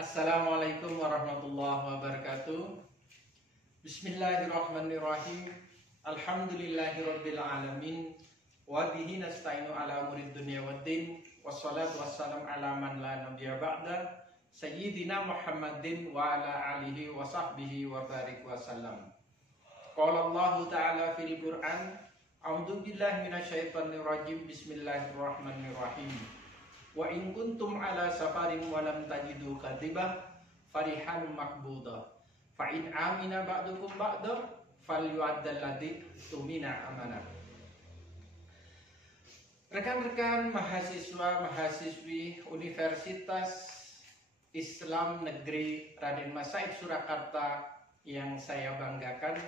Assalamualaikum warahmatullahi wabarakatuh. Bismillahirrahmanirrahim. Alhamdulillahirabbil alamin. Wa bihi nasta'inu ala umurid dunya waddin. Wassalatu wassalam ala man la nabiyya ba'da. Sayyidina Muhammadin wa ala alihi wa sahbihi wa barik wa sallam. Qala Allah Ta'ala fil Qur'an, a'udzu billahi minasyaitonir rajim. Bismillahirrahmanirrahim. Wa in kuntum ala safarin wa lam tajidu katibah farihan makbudah fa in amina ba'dukum ba'da falyu'addal ladzi tumina amanah. Rekan-rekan mahasiswa mahasiswi Universitas Islam Negeri Raden Mas Said Surakarta yang saya banggakan,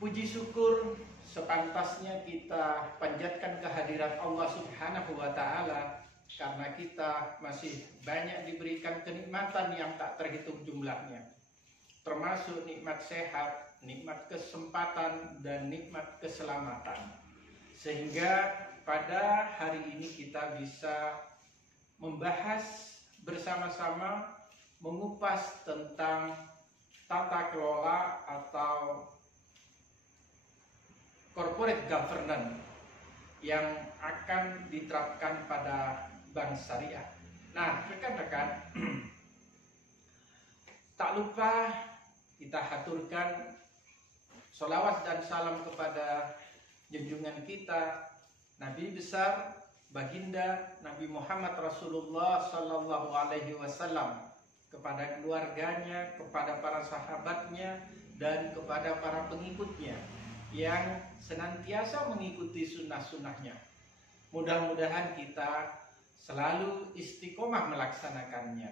puji syukur sepantasnya kita panjatkan kehadirat Allah Subhanahu wa Ta'ala, karena kita masih banyak diberikan kenikmatan yang tak terhitung jumlahnya, termasuk nikmat sehat, nikmat kesempatan, dan nikmat keselamatan. Sehingga pada hari ini kita bisa membahas bersama-sama, mengupas tentang tata kelola atau corporate governance yang akan diterapkan pada bank syariah. Nah, rekan-rekan, tak lupa kita haturkan sholawat dan salam kepada junjungan kita, Nabi besar Baginda Nabi Muhammad Rasulullah Sallallahu Alaihi Wasallam, kepada keluarganya, kepada para sahabatnya, dan kepada para pengikutnya yang senantiasa mengikuti sunnah-sunnahnya. Mudah-mudahan kita selalu istiqomah melaksanakannya.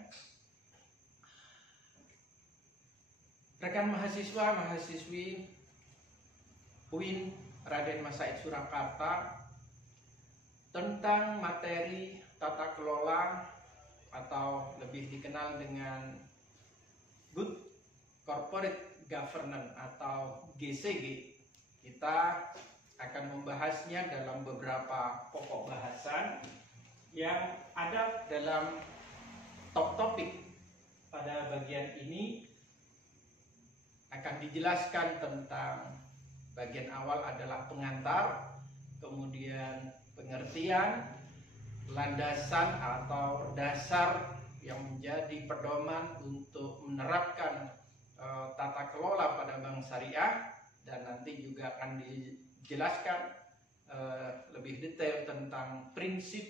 Rekan mahasiswa mahasiswi UIN Raden Mas Said Surakarta, tentang materi tata kelola atau lebih dikenal dengan Good Corporate Governance atau GCG, kita akan membahasnya dalam beberapa pokok bahasan yang ada dalam top topik. Pada bagian ini akan dijelaskan tentang bagian awal adalah pengantar, kemudian pengertian, landasan atau dasar yang menjadi pedoman untuk menerapkan tata kelola pada bank syariah, dan nanti juga akan dijelaskan lebih detail tentang prinsip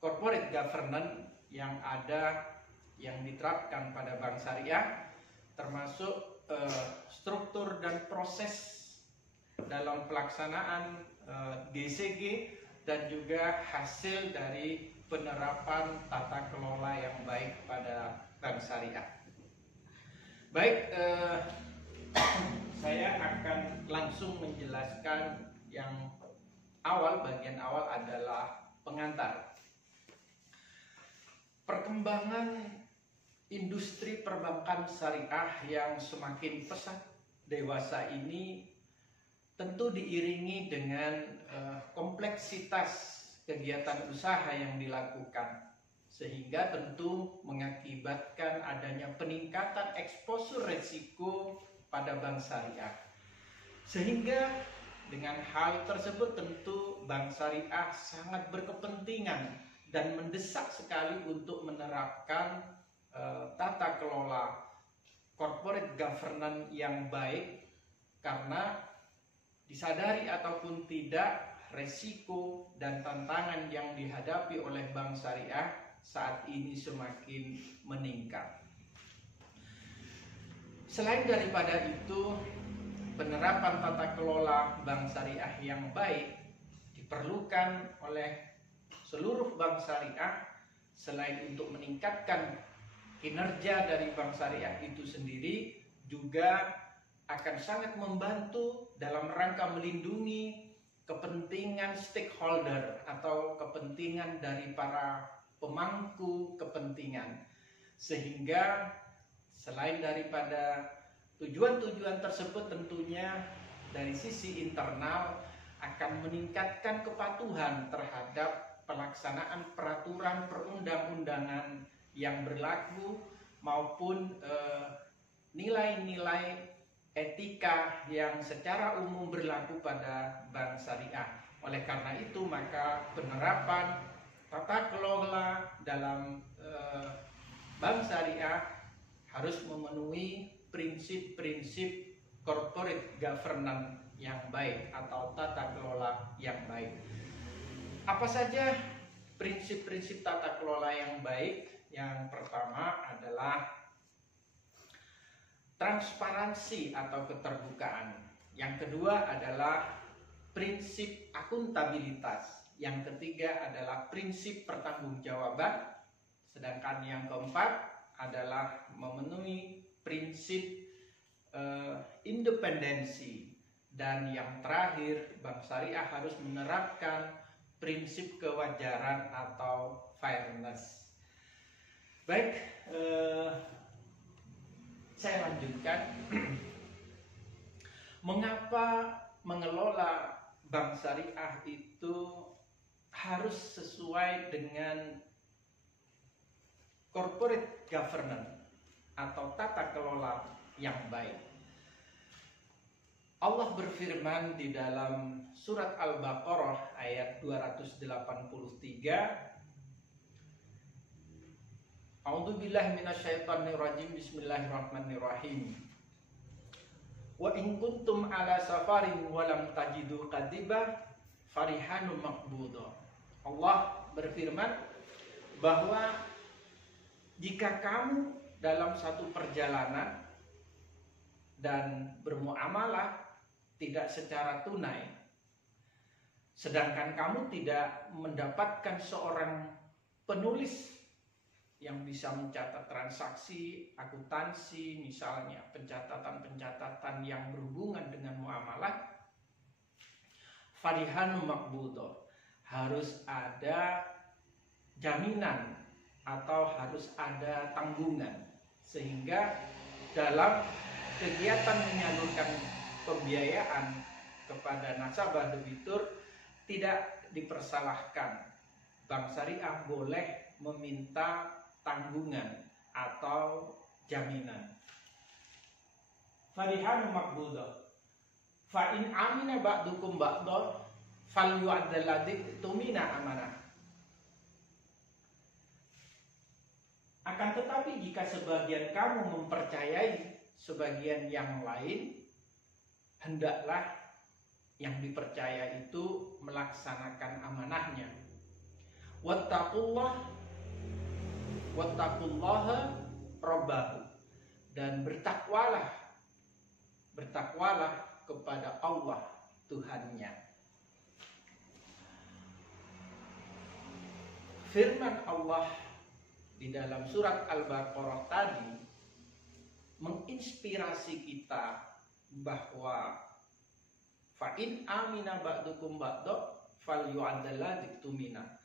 corporate governance yang ada, yang diterapkan pada bank syariah, termasuk struktur dan proses dalam pelaksanaan GCG dan juga hasil dari penerapan tata kelola yang baik pada bank syariah. Baik, saya akan langsung menjelaskan yang awal. Bagian awal adalah pengantar. Perkembangan industri perbankan syariah yang semakin pesat dewasa ini tentu diiringi dengan kompleksitas kegiatan usaha yang dilakukan, sehingga tentu mengakibatkan adanya peningkatan eksposur resiko pada bank syariah. Sehingga dengan hal tersebut tentu bank syariah sangat berkepentingan dan mendesak sekali untuk menerapkan tata kelola corporate governance yang baik, karena disadari ataupun tidak, resiko dan tantangan yang dihadapi oleh bank syariah saat ini semakin meningkat. Selain daripada itu, penerapan tata kelola bank syariah yang baik diperlukan oleh seluruh bank syariah, selain untuk meningkatkan kinerja dari bank syariah itu sendiri, juga akan sangat membantu dalam rangka melindungi kepentingan stakeholder atau kepentingan dari para pemangku kepentingan, sehingga selain daripada tujuan-tujuan tersebut, tentunya dari sisi internal akan meningkatkan kepatuhan terhadap pelaksanaan peraturan perundang-undangan yang berlaku maupun nilai-nilai etika yang secara umum berlaku pada bank syariah. Oleh karena itu maka penerapan tata kelola dalam bank syariah harus memenuhi prinsip-prinsip corporate governance yang baik atau tata kelola yang baik. Apa saja prinsip-prinsip tata kelola yang baik? Yang pertama adalah transparansi atau keterbukaan. Yang kedua adalah prinsip akuntabilitas. Yang ketiga adalah prinsip pertanggungjawaban. Sedangkan yang keempat adalah memenuhi prinsip independensi. Dan yang terakhir, bank syariah harus menerapkan prinsip kewajaran atau fairness. Baik, saya lanjutkan. Mengapa mengelola bank syariah itu harus sesuai dengan corporate governance atau tata kelola yang baik? Allah berfirman di dalam surat Al-Baqarah ayat 283. A'udzubillahi minasyaitonirrajim. Bismillahirrahmanirrahim. Wa in kuntum ala safarin wa lam tajidu qadiba farihanu maqbudah. Allah berfirman bahwa jika kamu dalam satu perjalanan dan bermuamalah tidak secara tunai, sedangkan kamu tidak mendapatkan seorang penulis yang bisa mencatat transaksi, akuntansi, misalnya pencatatan-pencatatan yang berhubungan dengan muamalah, farihanu maqbudah, harus ada jaminan atau harus ada tanggungan, sehingga dalam kegiatan menyalurkan pembiayaan kepada nasabah debitur tidak dipersalahkan. Bank syariah boleh meminta tanggungan atau jaminan. Farihanu maqbudah. Fa in amina ba'dukum ba'da falyu'addal ladzi tumina amanah. Akan tetapi jika sebagian kamu mempercayai sebagian yang lain, hendaklah yang dipercaya itu melaksanakan amanahnya. Wattaqullaha rabbahu, dan bertakwalah kepada Allah Tuhannya. Firman Allah di dalam surat Al-Baqarah tadi menginspirasi kita bahwa fa in amina ba'dukum ba'da falyu'addal ladzi tumina.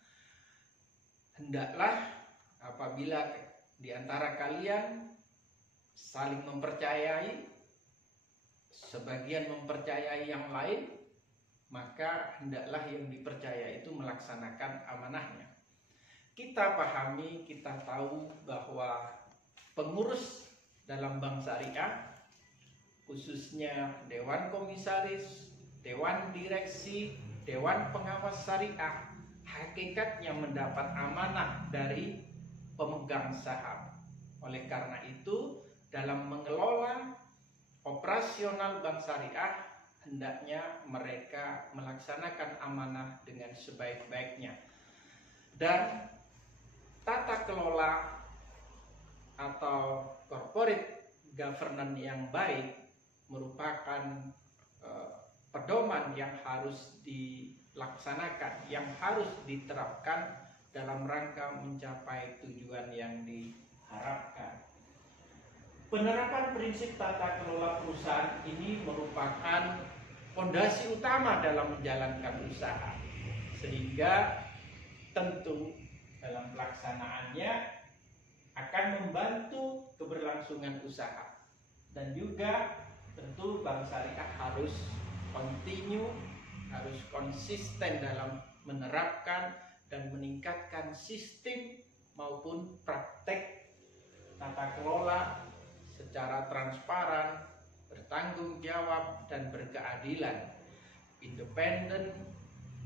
Hendaklah apabila di antara kalian saling mempercayai, sebagian mempercayai yang lain, maka hendaklah yang dipercaya itu melaksanakan amanahnya. Kita pahami, kita tahu bahwa pengurus dalam bank syariah, khususnya dewan komisaris, dewan direksi, dewan pengawas syariah, hakikatnya mendapat amanah dari pemegang saham. Oleh karena itu, dalam mengelola operasional bank syariah, hendaknya mereka melaksanakan amanah dengan sebaik-baiknya. Dan tata kelola atau corporate governance yang baik merupakan pedoman yang harus dilaksanakan, yang harus diterapkan dalam rangka mencapai tujuan yang diharapkan. Penerapan prinsip tata kelola perusahaan ini merupakan fondasi utama dalam menjalankan usaha, sehingga tentu dalam pelaksanaannya akan membantu keberlangsungan usaha, dan juga tentu bank syariah harus continue, harus konsisten dalam menerapkan dan meningkatkan sistem maupun praktek tata kelola secara transparan, bertanggung jawab dan berkeadilan, independen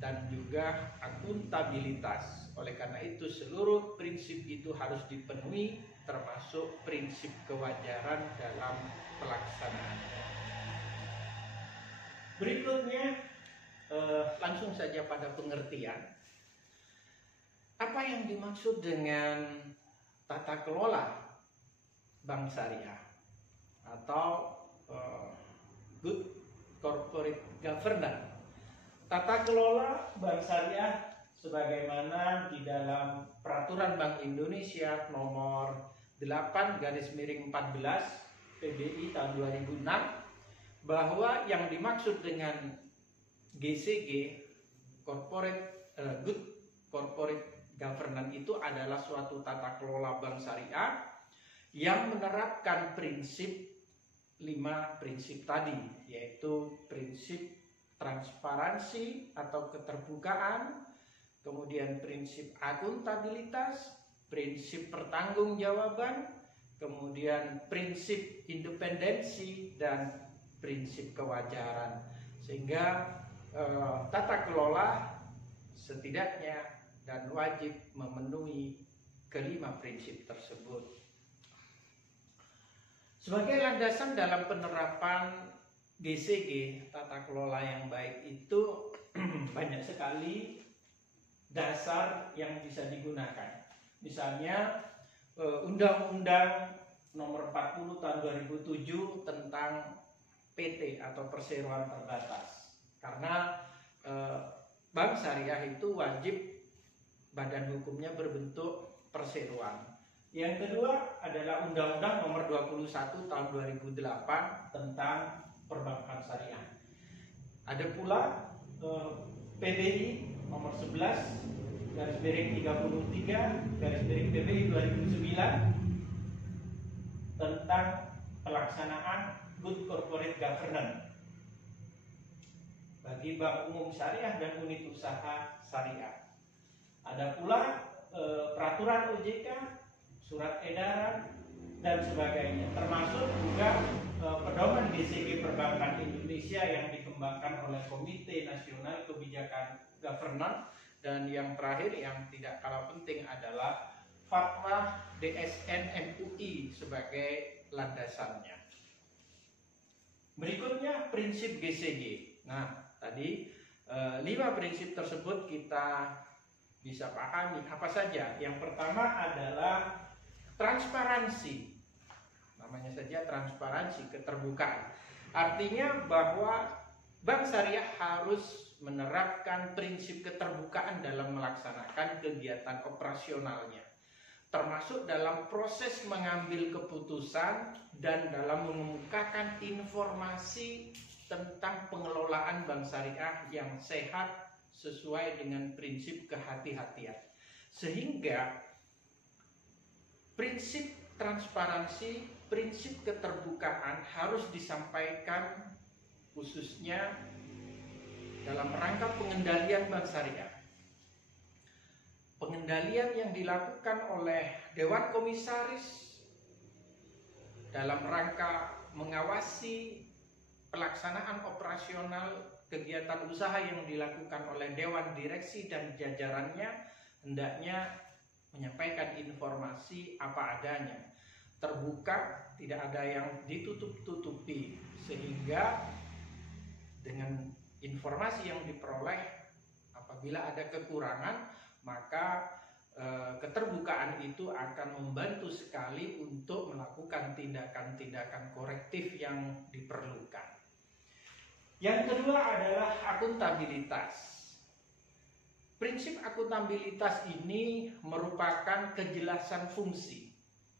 dan juga akuntabilitas. Oleh karena itu seluruh prinsip itu harus dipenuhi, termasuk prinsip kewajaran dalam pelaksanaan. Berikutnya langsung saja pada pengertian. Apa yang dimaksud dengan tata kelola bank syariah atau good corporate governance? Tata kelola bank syariah sebagaimana di dalam Peraturan Bank Indonesia nomor 8/14 PBI tahun 2006, bahwa yang dimaksud dengan GCG good corporate governance itu adalah suatu tata kelola bank syariah yang menerapkan prinsip 5 prinsip tadi, yaitu prinsip transparansi atau keterbukaan, kemudian prinsip akuntabilitas, prinsip pertanggungjawaban, kemudian prinsip independensi dan prinsip kewajaran. Sehingga tata kelola setidaknya dan wajib memenuhi kelima prinsip tersebut. Sebagai landasan dalam penerapan GCG, tata kelola yang baik itu banyak sekali dasar yang bisa digunakan. Misalnya Undang-Undang nomor 40 tahun 2007 tentang PT atau perseroan terbatas. Karena bank syariah itu wajib badan hukumnya berbentuk perseroan. Yang kedua adalah Undang-Undang nomor 21 tahun 2008 tentang perbankan syariah. Ada pula PBI nomor 11/33/PBI 2009 tentang pelaksanaan good corporate governance bagi bank umum syariah dan unit usaha syariah. Ada pula peraturan OJK, surat edaran dan sebagainya, termasuk juga pedoman GCG Perbankan Indonesia yang dikembangkan oleh Komite Nasional Kebijakan Governance, dan yang terakhir yang tidak kalah penting adalah fatwa DSN MUI sebagai landasannya. Berikutnya prinsip GCG. Nah, tadi 5 prinsip tersebut kita bisa pahami apa saja. Yang pertama adalah transparansi. Namanya saja transparansi, keterbukaan. Artinya bahwa bank syariah harus menerapkan prinsip keterbukaan dalam melaksanakan kegiatan operasionalnya, termasuk dalam proses mengambil keputusan dan dalam mengemukakan informasi tentang pengelolaan bank syariah yang sehat sesuai dengan prinsip kehati-hatian. Sehingga prinsip transparansi, prinsip keterbukaan harus disampaikan khususnya dalam rangka pengendalian bank syariah. Pengendalian yang dilakukan oleh Dewan Komisaris dalam rangka mengawasi pelaksanaan operasional kegiatan usaha yang dilakukan oleh Dewan Direksi dan jajarannya hendaknya menyampaikan informasi apa adanya, terbuka, tidak ada yang ditutup-tutupi, sehingga dengan informasi yang diperoleh apabila ada kekurangan, maka keterbukaan itu akan membantu sekali untuk melakukan tindakan-tindakan korektif yang diperlukan. Yang kedua adalah akuntabilitas. Prinsip akuntabilitas ini merupakan kejelasan fungsi.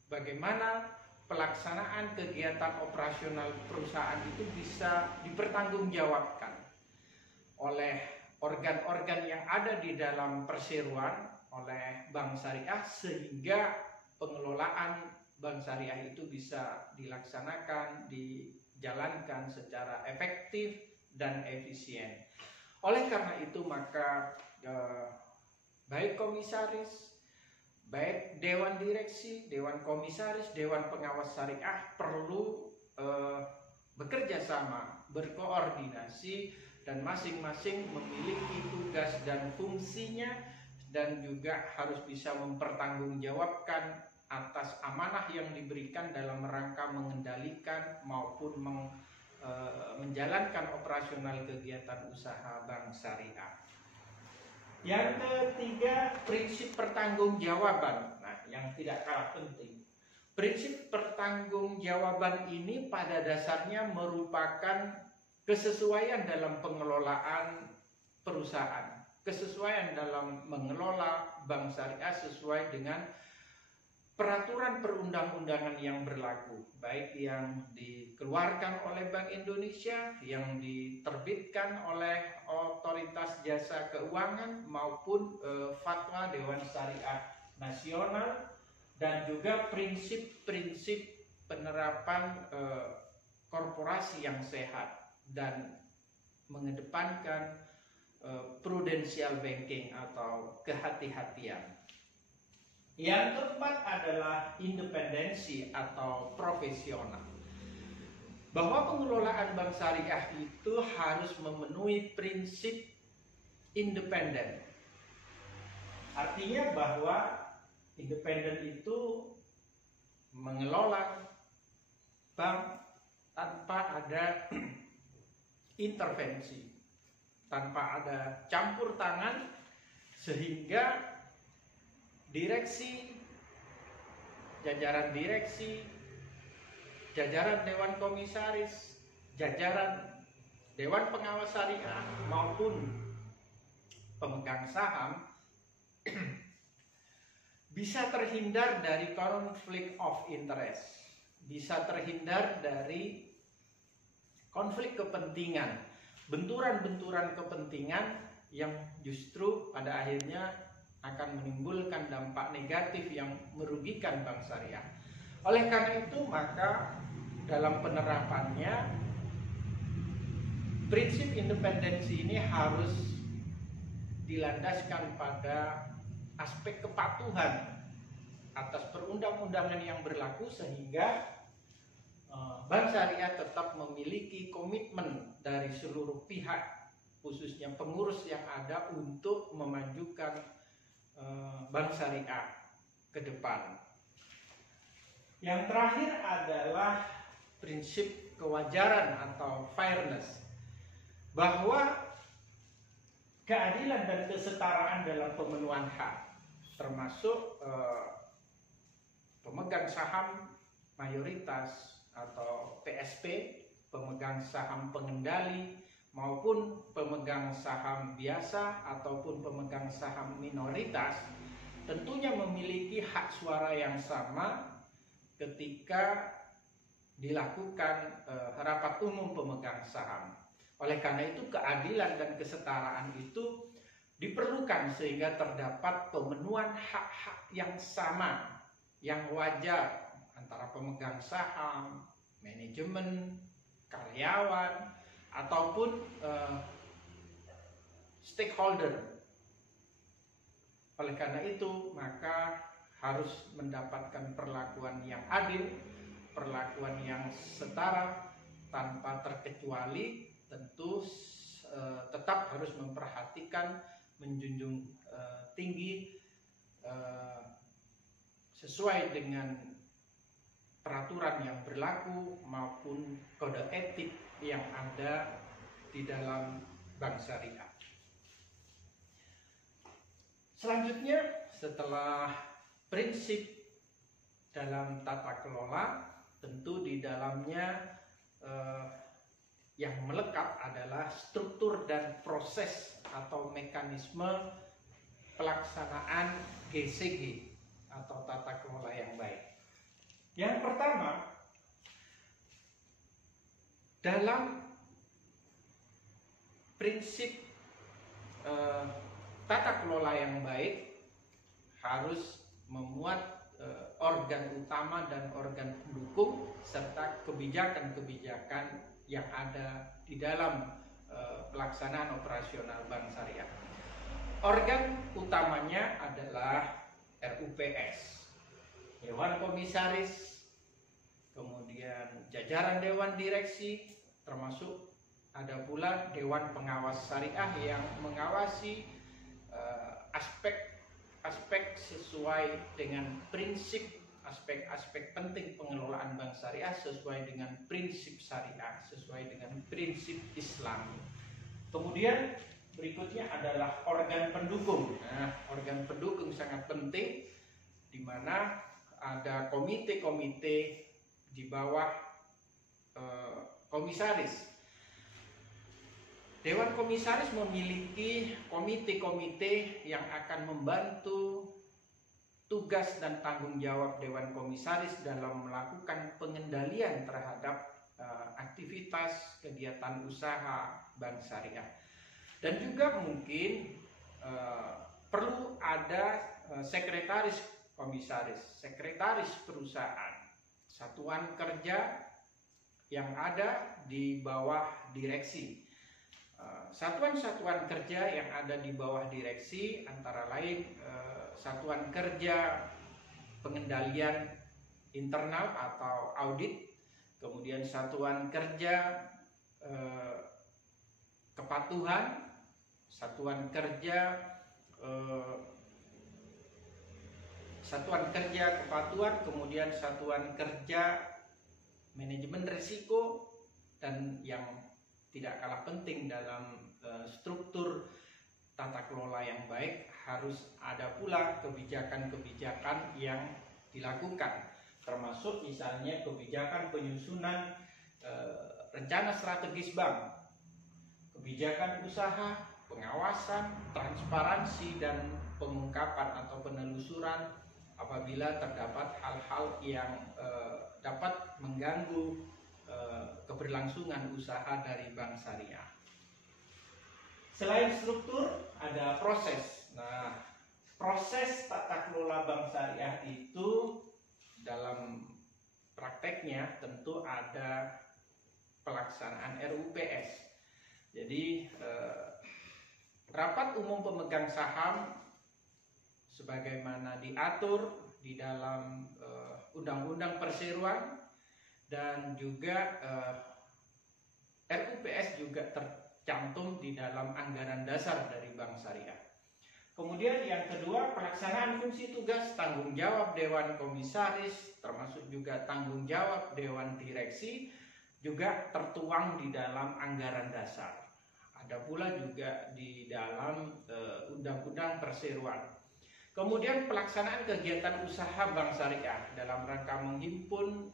Bagaimana pelaksanaan kegiatan operasional perusahaan itu bisa dipertanggungjawabkan oleh organ-organ yang ada di dalam perseroan, oleh bank syariah, sehingga pengelolaan bank syariah itu bisa dilaksanakan, dijalankan secara efektif dan efisien. Oleh karena itu maka baik komisaris, baik dewan direksi, dewan komisaris, dewan pengawas syariah perlu bekerja sama, berkoordinasi, dan masing-masing memiliki tugas dan fungsinya, dan juga harus bisa mempertanggungjawabkan atas amanah yang diberikan dalam rangka mengendalikan maupun menjalankan operasional kegiatan usaha bank syariah. Yang ketiga, prinsip pertanggungjawaban. Nah, yang tidak kalah penting. Prinsip pertanggungjawaban ini pada dasarnya merupakan kesesuaian dalam pengelolaan perusahaan, kesesuaian dalam mengelola bank syariah sesuai dengan peraturan perundang-undangan yang berlaku, baik yang dikeluarkan oleh Bank Indonesia, yang diterbitkan oleh Otoritas Jasa Keuangan, maupun fatwa Dewan Syariah Nasional, dan juga prinsip-prinsip penerapan korporasi yang sehat dan mengedepankan prudential banking atau kehati-hatian. Yang keempat adalah independensi atau profesional. Bahwa pengelolaan bank syariah itu harus memenuhi prinsip independen. Artinya bahwa independen itu mengelola bank tanpa ada intervensi, tanpa ada campur tangan, sehingga jajaran direksi, jajaran dewan komisaris, jajaran dewan pengawas syariah maupun pemegang saham bisa terhindar dari konflik of interest, bisa terhindar dari konflik kepentingan, benturan-benturan kepentingan yang justru pada akhirnya akan menimbulkan dampak negatif yang merugikan bank syariah. Oleh karena itu, maka dalam penerapannya prinsip independensi ini harus dilandaskan pada aspek kepatuhan atas perundang-undangan yang berlaku, sehingga bank syariah tetap memiliki komitmen dari seluruh pihak, khususnya pengurus yang ada, untuk memajukan bank syariah ke depan. Yang terakhir adalah prinsip kewajaran atau fairness, bahwa keadilan dan kesetaraan dalam pemenuhan hak, termasuk pemegang saham mayoritas atau PSP, pemegang saham pengendali, maupun pemegang saham biasa ataupun pemegang saham minoritas, tentunya memiliki hak suara yang sama ketika dilakukan rapat umum pemegang saham. Oleh karena itu, keadilan dan kesetaraan itu diperlukan sehingga terdapat pemenuhan hak-hak yang sama, yang wajar antara pemegang saham, manajemen, karyawan, ataupun stakeholder. Oleh karena itu, maka harus mendapatkan perlakuan yang adil, perlakuan yang setara, tanpa terkecuali. Tentu tetap harus memperhatikan, menjunjung tinggi sesuai dengan peraturan yang berlaku maupun kode etik yang ada di dalam bank syariah. Selanjutnya, setelah prinsip dalam tata kelola, tentu di dalamnya yang melekat adalah struktur dan proses atau mekanisme pelaksanaan GCG atau tata kelola yang baik. Yang pertama, dalam prinsip tata kelola yang baik harus memuat organ utama dan organ pendukung serta kebijakan-kebijakan yang ada di dalam pelaksanaan operasional bank syariah. organ utamanya adalah RUPS, Dewan Komisaris, kemudian jajaran Dewan Direksi, termasuk ada pula Dewan Pengawas Syariah yang mengawasi aspek-aspek sesuai dengan prinsip, aspek-aspek penting pengelolaan bank syariah sesuai dengan prinsip syariah, sesuai dengan prinsip Islam. Kemudian berikutnya adalah organ pendukung. Nah, organ pendukung sangat penting, di mana ada komite-komite di bawah komisaris. Dewan Komisaris memiliki komite-komite yang akan membantu tugas dan tanggung jawab Dewan Komisaris dalam melakukan pengendalian terhadap aktivitas kegiatan usaha bank syariah. Dan juga mungkin perlu ada sekretaris komisaris, sekretaris perusahaan, satuan kerja yang ada di bawah direksi. Satuan-satuan kerja yang ada di bawah direksi antara lain satuan kerja pengendalian internal atau audit, kemudian satuan kerja kepatuhan, satuan kerja kepatuhan, kemudian satuan kerja manajemen risiko, dan yang tidak kalah penting dalam struktur tata kelola yang baik harus ada pula kebijakan-kebijakan yang dilakukan, termasuk misalnya kebijakan penyusunan rencana strategis bank, kebijakan usaha, pengawasan, transparansi, dan pengungkapan atau penelusuran apabila terdapat hal-hal yang dapat mengganggu keberlangsungan usaha dari bank syariah. Selain struktur, ada proses. Nah, proses tata kelola bank syariah itu dalam prakteknya tentu ada pelaksanaan RUPS. Jadi rapat umum pemegang saham sebagaimana diatur di dalam Undang-Undang Perseroan, dan juga RUPS juga tercantum di dalam anggaran dasar dari bank syariah. Kemudian yang kedua, pelaksanaan fungsi tugas tanggung jawab Dewan Komisaris, termasuk juga tanggung jawab Dewan Direksi, juga tertuang di dalam anggaran dasar. Ada pula juga di dalam Undang-Undang Perseroan. Kemudian pelaksanaan kegiatan usaha bank syariah dalam rangka menghimpun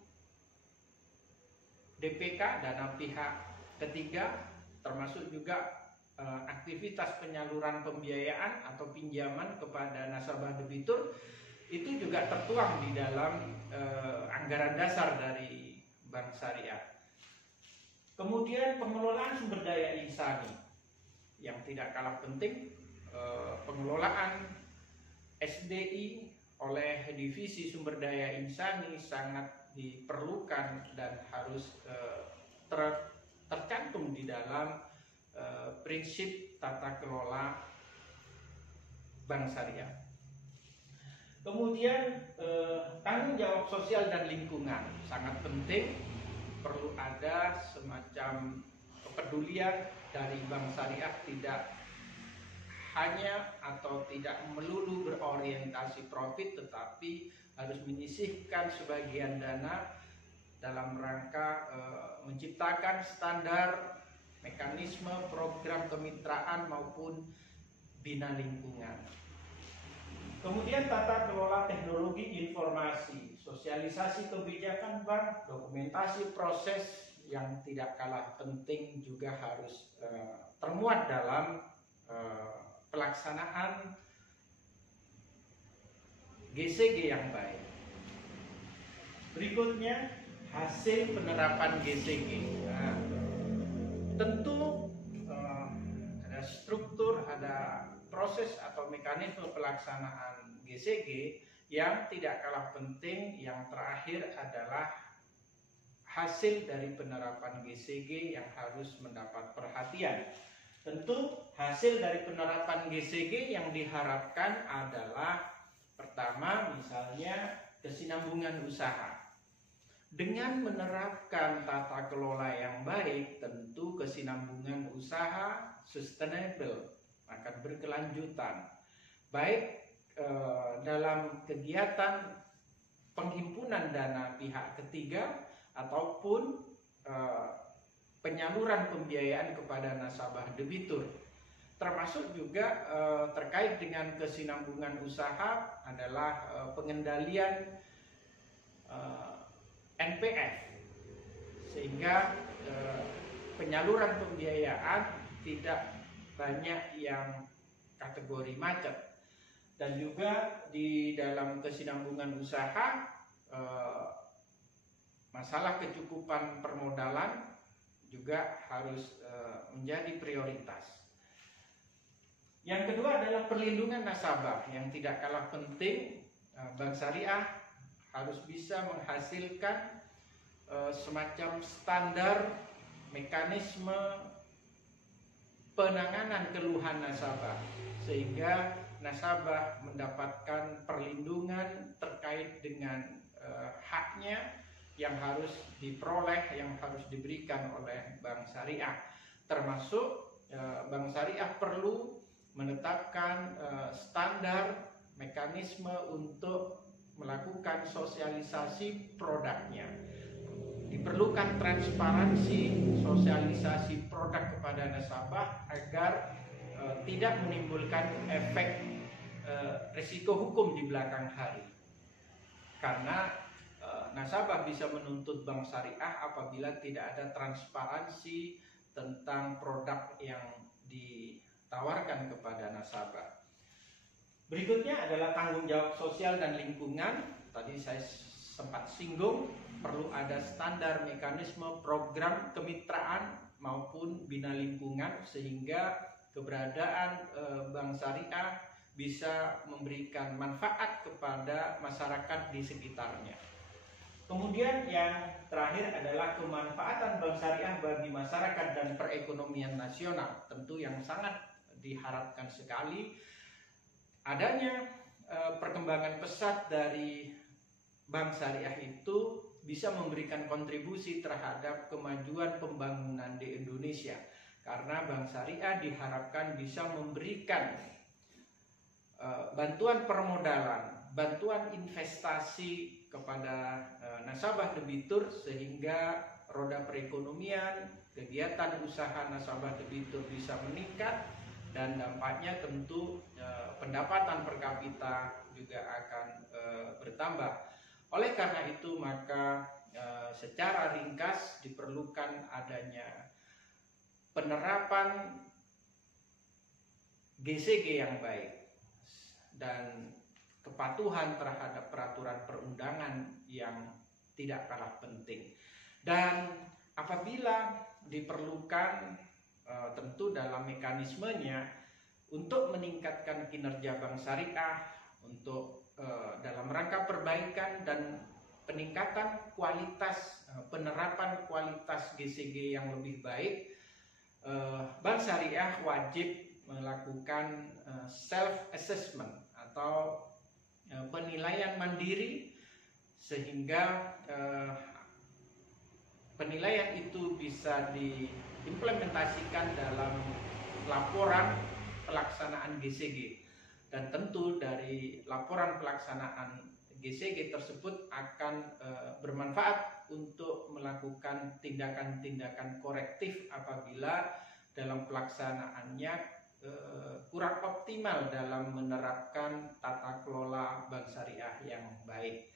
DPK, dana pihak ketiga, termasuk juga aktivitas penyaluran pembiayaan atau pinjaman kepada nasabah debitur, itu juga tertuang di dalam anggaran dasar dari bank syariah. Kemudian pengelolaan sumber daya insani yang tidak kalah penting, pengelolaan SDI oleh divisi sumber daya insani sangat diperlukan dan harus tercantum di dalam prinsip tata kelola bank syariah. Kemudian tanggung jawab sosial dan lingkungan sangat penting, perlu ada semacam kepedulian dari bank syariah, tidak hanya atau tidak melulu berorientasi profit, tetapi harus menyisihkan sebagian dana dalam rangka menciptakan standar, mekanisme, program kemitraan maupun bina lingkungan. Kemudian tata kelola teknologi informasi, sosialisasi kebijakan bank, dokumentasi proses yang tidak kalah penting juga harus termuat dalam pelaksanaan GCG yang baik. Berikutnya, hasil penerapan GCG. Nah, tentu ada struktur, ada proses atau mekanisme pelaksanaan GCG yang tidak kalah penting. Yang terakhir adalah hasil dari penerapan GCG yang harus mendapat perhatian. Tentu hasil dari penerapan GCG yang diharapkan adalah pertama misalnya kesinambungan usaha. Dengan menerapkan tata kelola yang baik, tentu kesinambungan usaha sustainable akan berkelanjutan. Baik dalam kegiatan penghimpunan dana pihak ketiga ataupun penyaluran pembiayaan kepada nasabah debitur, termasuk juga terkait dengan kesinambungan usaha adalah pengendalian NPF, sehingga penyaluran pembiayaan tidak banyak yang kategori macet. Dan juga di dalam kesinambungan usaha masalah kecukupan permodalan juga harus menjadi prioritas. Yang kedua adalah perlindungan nasabah yang tidak kalah penting. Bank Syariah harus bisa menghasilkan semacam standar mekanisme penanganan keluhan nasabah, sehingga nasabah mendapatkan perlindungan terkait dengan haknya yang harus diperoleh, yang harus diberikan oleh Bank Syariah. Termasuk Bank Syariah perlu menetapkan standar mekanisme untuk melakukan sosialisasi produknya. Diperlukan transparansi sosialisasi produk kepada nasabah agar tidak menimbulkan efek risiko hukum di belakang hari. Karena nasabah bisa menuntut Bank Syariah apabila tidak ada transparansi tentang produk yang ditawarkan kepada nasabah. Berikutnya adalah tanggung jawab sosial dan lingkungan. Tadi saya sempat singgung, perlu ada standar mekanisme program kemitraan maupun bina lingkungan sehingga keberadaan Bank Syariah bisa memberikan manfaat kepada masyarakat di sekitarnya. Kemudian yang terakhir adalah kemanfaatan Bank Syariah bagi masyarakat dan perekonomian nasional. Tentu yang sangat diharapkan sekali adanya perkembangan pesat dari Bank Syariah itu bisa memberikan kontribusi terhadap kemajuan pembangunan di Indonesia. Karena Bank Syariah diharapkan bisa memberikan bantuan permodalan, bantuan investasi kepada nasabah debitur sehingga roda perekonomian, kegiatan usaha nasabah debitur bisa meningkat dan dampaknya tentu pendapatan per kapita juga akan bertambah. Oleh karena itu maka secara ringkas diperlukan adanya penerapan GCG yang baik dan kepatuhan terhadap peraturan perundangan yang tidak kalah penting. Dan apabila diperlukan tentu dalam mekanismenya untuk meningkatkan kinerja Bank Syariah, untuk dalam rangka perbaikan dan peningkatan kualitas penerapan kualitas GCG yang lebih baik, Bank Syariah wajib melakukan self assessment atau penilaian mandiri sehingga penilaian itu bisa diimplementasikan dalam laporan pelaksanaan GCG. Dan tentu dari laporan pelaksanaan GCG tersebut akan bermanfaat untuk melakukan tindakan-tindakan korektif apabila dalam pelaksanaannya kurang optimal dalam menerapkan tata kelola Bank Syariah yang baik.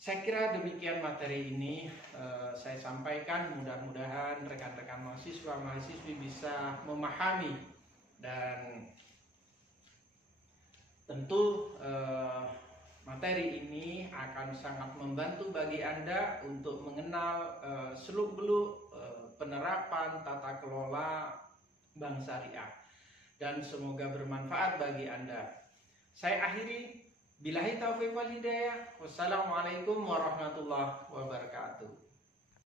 Saya kira demikian materi ini saya sampaikan, mudah-mudahan rekan-rekan mahasiswa-mahasiswi bisa memahami dan tentu materi ini akan sangat membantu bagi Anda untuk mengenal seluk-beluk penerapan tata kelola Bank Syariah dan semoga bermanfaat bagi Anda. Saya akhiri, billahi taufiq wal hidayah. Wassalamualaikum warahmatullahi wabarakatuh.